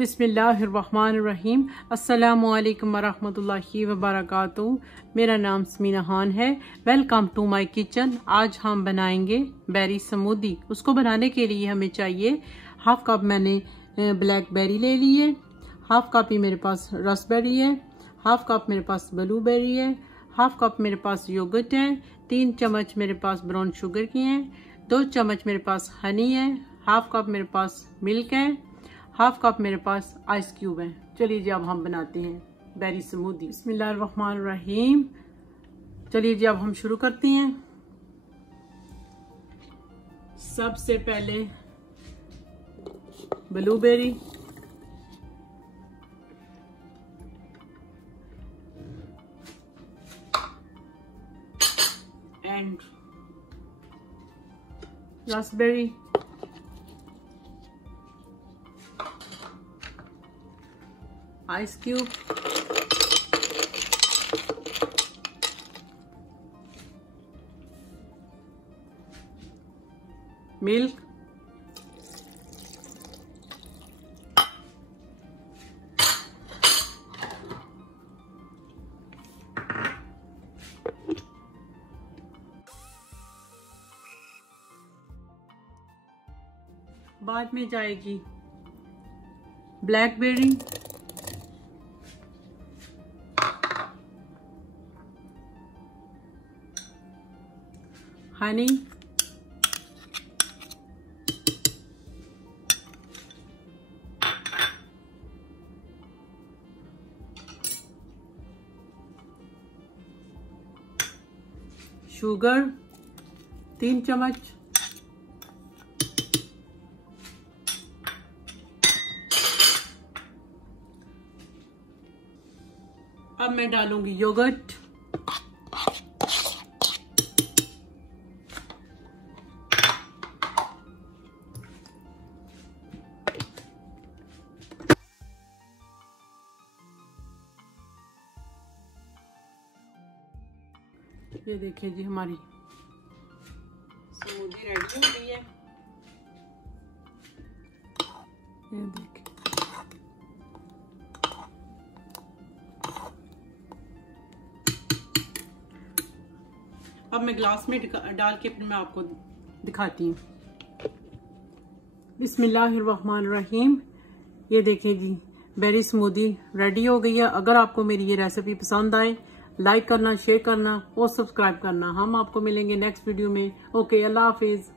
बिस्मिल्लाहिर्रहमानिर्रहीम। अस्सलामुअलैकुम वरहमतुल्लाहि वबरकातुहू। मेरा नाम समीना है। Welcome to my kitchen. आज हम बनाएंगे बेरी स्मूदी। उसको बनाने के लिए हमें चाहिए हाफ कप मैंने ब्लैक बेरी ले ली है, हाफ कप ही मेरे पास रसबेरी है, हाफ कप मेरे पास ब्लूबेरी है, हाफ कप मेरे पास योगर्ट है, 3 चम्मच मेरे पास ब्राउन शुगर की हैं, 2 चम्मच मेरे पास हनी है, हाफ कप मेरे पास मिल्क है, हाफ कप मेरे पास आइस क्यूब है। चलिए जी अब हम बनाते हैं बेरी स्मूदी। बिस्मिल्लाहिर्रहमानिर्रहीम। चलिए जी अब हम शुरू करते हैं। सबसे पहले blueberry, and Raspberry, ice cube, milk, बाद में जाएगी ब्लैकबेरी, हनी, शुगर 3 चम्मच, अब मैं डालूंगी योगर्ट, ये देखिए जी हमारी स्मूदी रेडी हो गई है। ये देखिए अब मैं ग्लास में डाल के फिर मैं आपको दिखाती हूँ। बिस्मिल्लाहिर्रहमानिर्रहीम। ये देखिए जी बेरी स्मूदी रेडी हो गई है। अगर आपको मेरी ये रेसिपी पसंद आए लाइक करना, शेयर करना और सब्सक्राइब करना। हम आपको मिलेंगे नेक्स्ट वीडियो में। ओके, अल्लाह हाफिज।